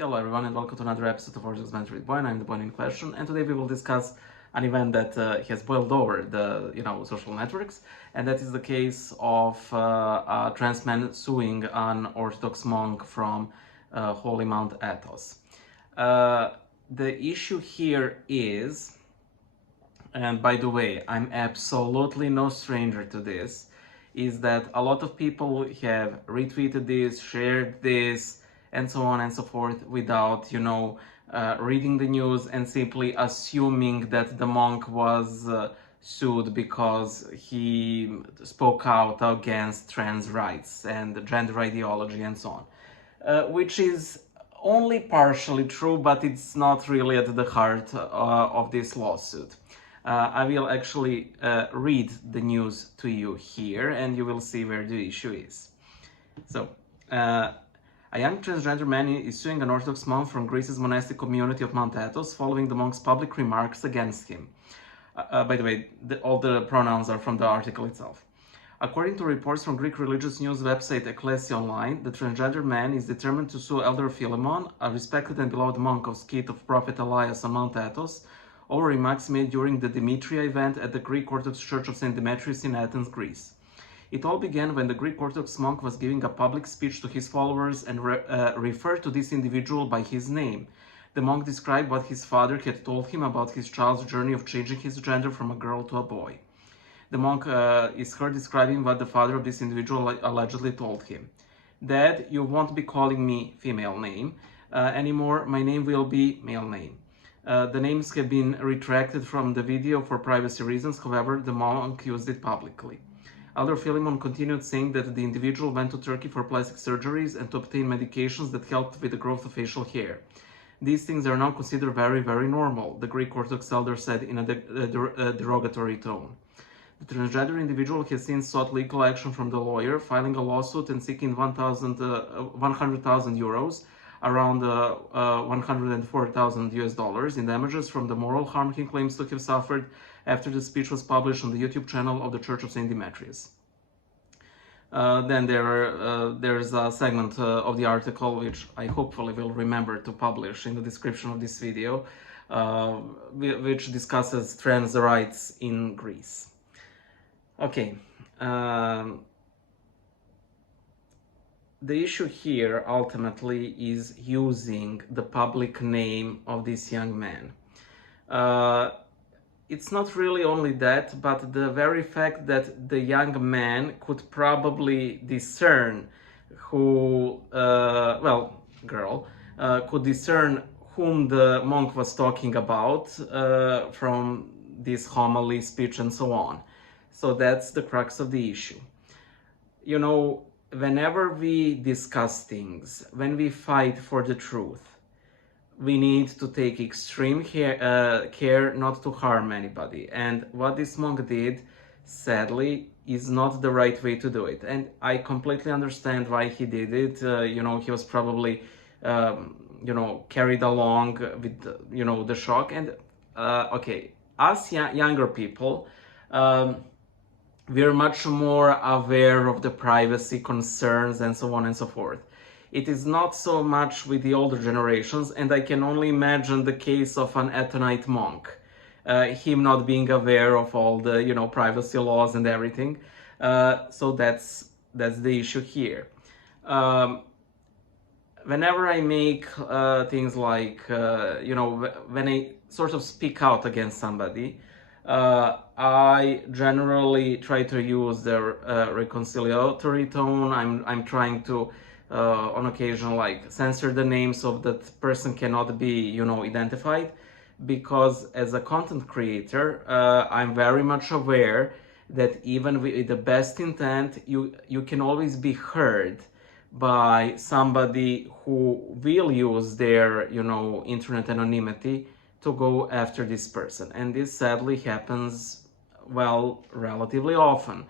Hello everyone and welcome to another episode of Origins Mentored with Boyan. I'm the Boyan in question, and today we will discuss an event that has boiled over the social networks, and that is the case of a trans man suing an Orthodox monk from Holy Mount Athos. The issue here is, and by the way, I'm absolutely no stranger to this, is that a lot of people have retweeted this, shared this, and so on and so forth without, reading the news and simply assuming that the monk was sued because he spoke out against trans rights and gender ideology and so on, which is only partially true, but it's not really at the heart of this lawsuit. I will actually read the news to you here, and you will see where the issue is. So, a young transgender man is suing an Orthodox monk from Greece's monastic community of Mount Athos following the monk's public remarks against him. By the way, all the pronouns are from the article itself. According to reports from Greek religious news website Ecclesia Online, the transgender man is determined to sue Elder Philemon, a respected and beloved monk of Skete of Prophet Elias on Mount Athos, over remarks made during the Demetria event at the Greek Orthodox Church of St. Demetrius in Athens, Greece. It all began when the Greek Orthodox monk was giving a public speech to his followers and referred to this individual by his name. The monk described what his father had told him about his child's journey of changing his gender from a girl to a boy. The monk is heard describing what the father of this individual allegedly told him. "Dad, you won't be calling me female name anymore. My name will be male name." The names have been retracted from the video for privacy reasons. However, the monk used it publicly. Elder Philemon continued saying that the individual went to Turkey for plastic surgeries and to obtain medications that helped with the growth of facial hair. "These things are now considered very, very normal," the Greek Orthodox elder said in a derogatory tone. The transgender individual has since sought legal action from the lawyer, filing a lawsuit and seeking 100,000 euros, around $104,000 US in damages from the moral harm he claims to have suffered after the speech was published on the YouTube channel of the Church of St. Demetrius. Then there's a segment of the article which I hopefully will remember to publish in the description of this video, which discusses trans rights in Greece. Okay. The issue here ultimately is using the public name of this young man. It's not really only that, but the very fact that the young man could probably discern could discern whom the monk was talking about from this homily, speech, and so on. So that's the crux of the issue. Whenever we discuss things, when we fight for the truth, we need to take extreme care not to harm anybody. And what this monk did, sadly, is not the right way to do it. And I completely understand why he did it. He was probably, carried along with, the shock. And, okay, us younger people, we're much more aware of the privacy concerns and so on and so forth. It is not so much with the older generations, and I can only imagine the case of an Athonite monk, him not being aware of all the, privacy laws and everything. So that's the issue here. Whenever I make things like, when I sort of speak out against somebody, I generally try to use the reconciliatory tone. I'm trying to, on occasion, censor the names so that person cannot be, identified, because as a content creator, I'm very much aware that even with the best intent, you can always be heard by somebody who will use their, internet anonymity to go after this person. And this sadly happens, relatively often.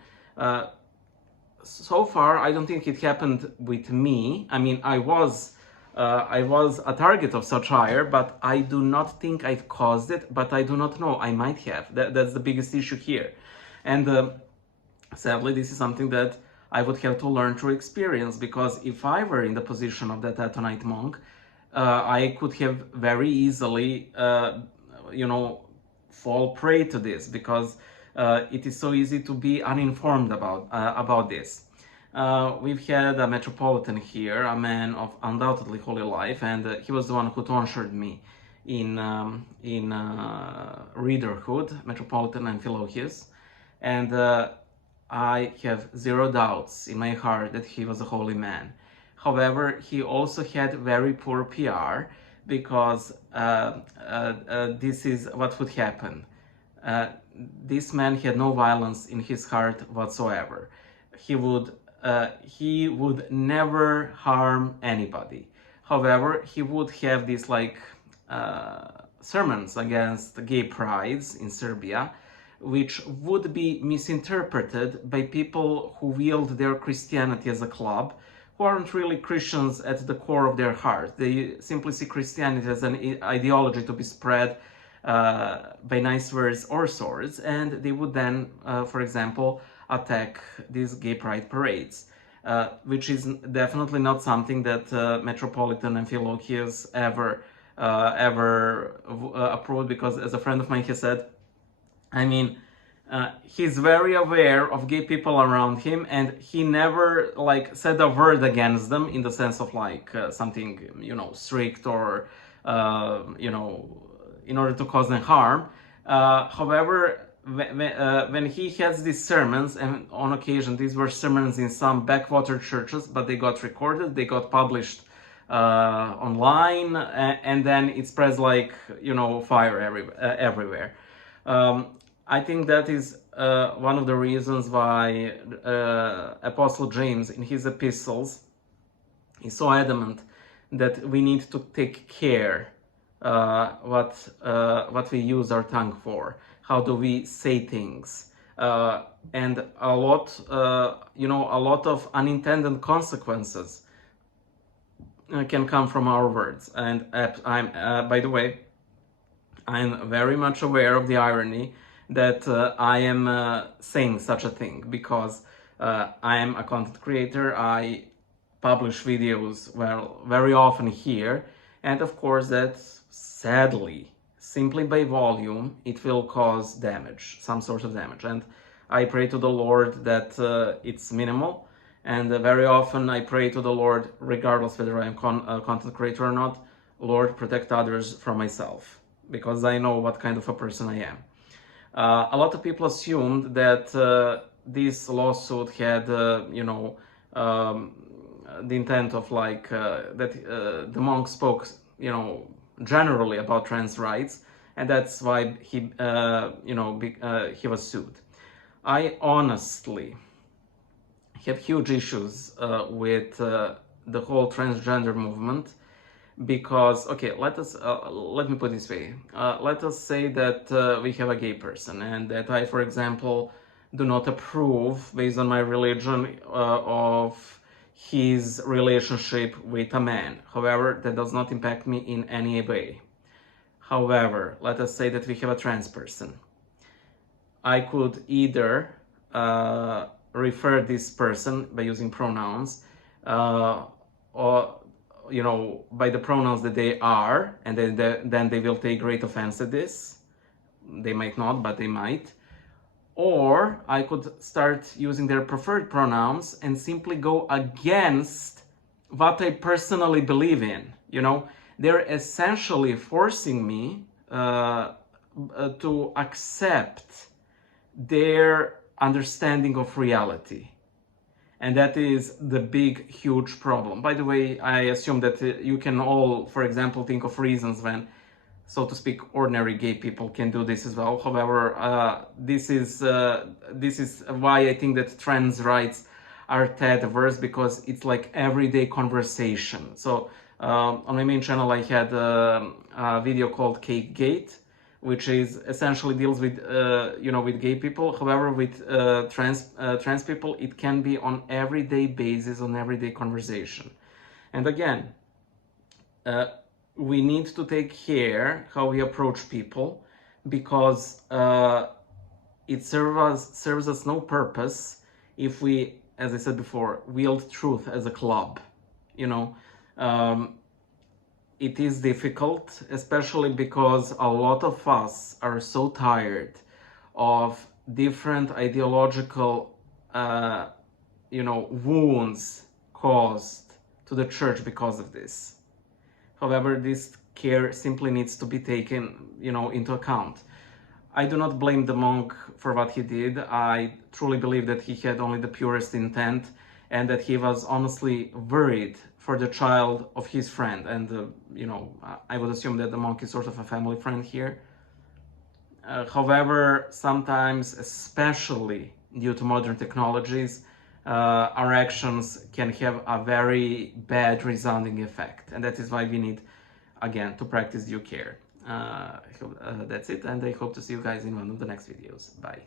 So far, I don't think it happened with me. I mean, I was a target of such ire, but I do not think I've caused it, but I do not know. I might have. That's the biggest issue here. And sadly, this is something that I would have to learn through experience, because if I were in the position of that Athonite monk, I could have very easily, fall prey to this, because it is so easy to be uninformed about this. We've had a metropolitan here, a man of undoubtedly holy life, and he was the one who tonsured me in readerhood, Metropolitan and Philochius, and I have zero doubts in my heart that he was a holy man. However, he also had very poor PR, because this is what would happen. Uh, this man had no violence in his heart whatsoever. He would never harm anybody. However, he would have these sermons against gay prides in Serbia, which would be misinterpreted by people who wield their Christianity as a club, who aren't really Christians at the core of their heart. They simply see Christianity as an ideology to be spread by nice words or swords, and they would then, for example, attack these gay pride parades, which is definitely not something that Metropolitan and Philochius ever approved, because, as a friend of mine has said, I mean, he's very aware of gay people around him, and he never said a word against them in the sense of something strict, or in order to cause them harm. However, when he has these sermons, and on occasion these were sermons in some backwater churches, but they got recorded, they got published online, and then it spreads like fire everywhere. I think that is one of the reasons why Apostle James in his epistles is so adamant that we need to take care what we use our tongue for. How do we say things? And a lot of unintended consequences can come from our words. And by the way, I'm very much aware of the irony that I am saying such a thing, because I am a content creator. I publish videos very often here, and of course that, sadly, simply by volume, it will cause damage, some sort of damage. And I pray to the Lord that it's minimal, and very often I pray to the Lord, regardless whether I am a content creator or not, Lord, protect others from myself, because I know what kind of a person I am. A lot of people assumed that this lawsuit had, the intent of that the monk spoke, generally about trans rights, and that's why he, he was sued. I honestly have huge issues with the whole transgender movement, because, okay, let me put it this way. Let us say that we have a gay person, and that I, for example, do not approve, based on my religion, of his relationship with a man. However, that does not impact me in any way. However, let us say that we have a trans person. I could either refer this person by using pronouns, or by the pronouns that they are, and then they will take great offense at this. They might not, but they might. Or I could start using their preferred pronouns and simply go against what I personally believe in. They're essentially forcing me to accept their understanding of reality. And that is the big, huge problem. By the way, I assume that you can all, for example, think of reasons when, so to speak, ordinary gay people can do this as well. However, this is why I think that trans rights are tad averse, because it's like everyday conversation. So on my main channel, I had a video called Cake Gate, which is essentially deals with with gay people. However, with trans people, it can be on everyday basis, on everyday conversation. And again, we need to take care how we approach people, because it serves us no purpose if we, as I said before, wield truth as a club. it is difficult, especially because a lot of us are so tired of different ideological, wounds caused to the church because of this. However, this care simply needs to be taken, into account. I do not blame the monk for what he did. I truly believe that he had only the purest intent and that he was honestly worried for the child of his friend. And, I would assume that the monk is sort of a family friend here. However, sometimes, especially due to modern technologies, our actions can have a very bad resounding effect. And that is why we need, again, to practice due care. That's it, and I hope to see you guys in one of the next videos. Bye.